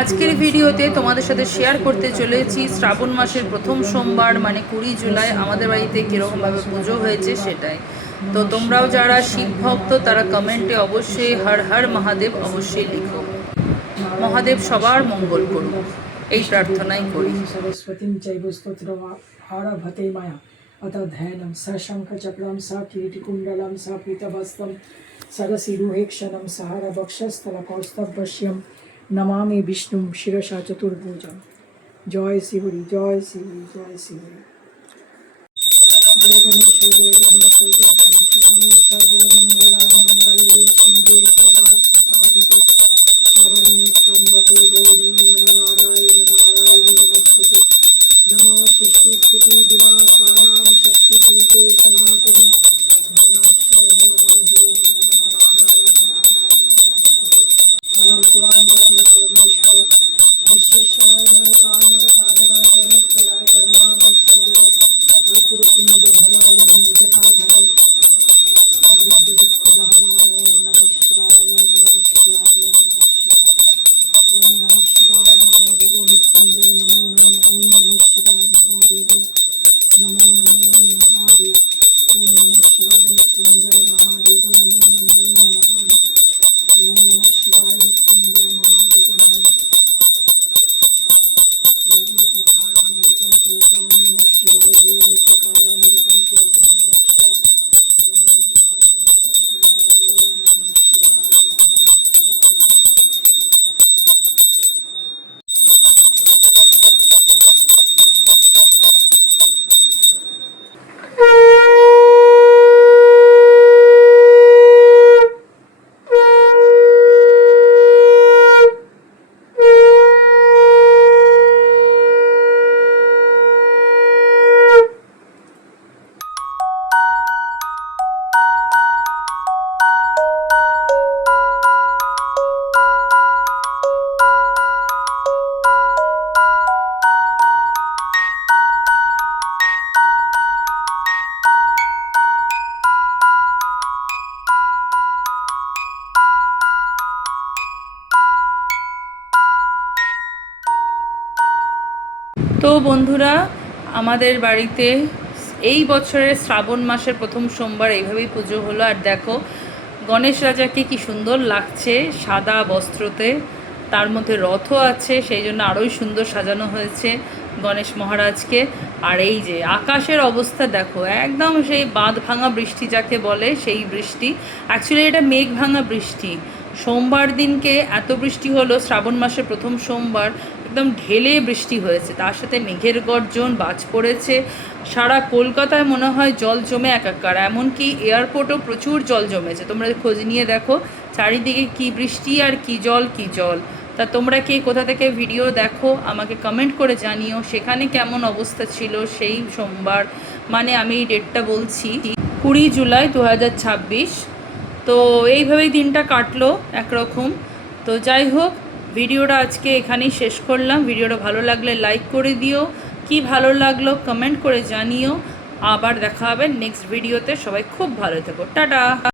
আজকের ভিডিওতে তোমাদের সাথে শেয়ার করতে চলেছি শ্রাবণ মাসের প্রথম সোমবার মানে 20 জুলাই আমাদের বাড়িতে কীরকমভাবে পুজো হয়েছে সেটাই। তো তোমরাও যারা শিব ভক্ত তারা কমেন্টে অবশ্যই হর হর মহাদেব অবশ্যই লিখো। মহাদেব সবার মঙ্গল করুন এই প্রার্থনাই করি। সরস্বতী চৈব স্তোত্রভারভতে মায়া অত ধ্যানম স শঙ্খ চক্রম স কিরীটিকুণ্ডলম স পীতবস্ত্রম সরসিরুহেক্ষণম সহর বক্ষস্থল কৌস্তভস্যম নমামি বিষ্ণু শিরসা চতুর্ভুজম। জয় শিবরি, জয় শিবরি, জয় শিবরি। জয় গণেশ, জয় গণেশ, জয় গণেশ। নমো সর্বমঙ্গলা মঙ্গলে শিবে সর্বার্থ সাধিকে শরণ্যে ত্র্যম্বকে গৌরী নারায়ণ নারায়ণ নমস্তুতে। নমো সৃষ্টি স্থিতি বিনাশানাং শক্তিভূতে সনাতনে গুণাশ্রয় গুণমন্ত্রে নমো নারায়ণ নারায়ণ নমস্তুতে। পরম ত্বাং গতি পরমেশ্বর বিশ্বেশ্বরায় নরকায়ণবতারণায় জনপ্রদায় করুণাময় কর্পূরকুণ্ড ধরায় জটাধর দারিদ্র দুঃখ দহনায়। ওম নমঃ শিবায়, ওম নমঃ শিবায়, ওম নমঃ শিবায়। ওম নমঃ শিবায় মহাদেব মৃত্যুঞ্জয় নমো নমঃ। ওম নমঃ শিবায় মহাদেব নমো নমঃ। ওম মহাদেব। ওম নমঃ শিবায় মৃত্যুঞ্জয় মহাদেব নমো নমঃ। ওম মহাদেব। ওম নমঃ শিবায় মৃত্যুঞ্জয় মহাদেব নমো নমঃ। তো বন্ধুরা, আমাদের বাড়িতে এই বছরের শ্রাবণ মাসের প্রথম সোমবার এইভাবেই পুজো হলো। আর দেখো গণেশ রাজাকে কি সুন্দর লাগছে সাদা বস্ত্রতে, তার মধ্যে রথও আছে, সেই জন্য আরোই সুন্দর সাজানো হয়েছে গণেশ মহারাজকে। আর এই যে আকাশের অবস্থা দেখো, একদম সেই বাঁধ ভাঙা বৃষ্টি যাকে বলে সেই বৃষ্টি। অ্যাকচুয়ালি এটা মেঘ ভাঙা বৃষ্টি। সোমবার দিনকে এত বৃষ্টি হলো, শ্রাবণ মাসের প্রথম সোমবার একদম ঢেলে বৃষ্টি হয়েছে, তার সাথে মেঘের গর্জন, বাজ পড়েছে। সারা কলকাতায় মনে হয় জল জমে একাকার, এমনকি এয়ারপোর্টও প্রচুর জল জমেছে। তোমরা খোঁজ নিয়ে দেখো চারিদিকে কি বৃষ্টি আর কি জল কি জল। তা তোমরা কে কোথা থেকে ভিডিও দেখো আমাকে কমেন্ট করে জানিও সেখানে কেমন অবস্থা ছিল সেই সোমবার। মানে আমি ডেটটা বলছি 20 জুলাই 2026। তো এইভাবেই দিনটা কাটলো একরকম। তো যাই হোক, ভিডিওটা আজকে এখানেই শেষ করলাম। ভিডিওটা ভালো লাগলে লাইক করে দিও, কি ভালো লাগলো কমেন্ট করে জানিও। আবার দেখা হবে নেক্সট ভিডিওতে। সবাই খুব ভালো থেকো, টাটা।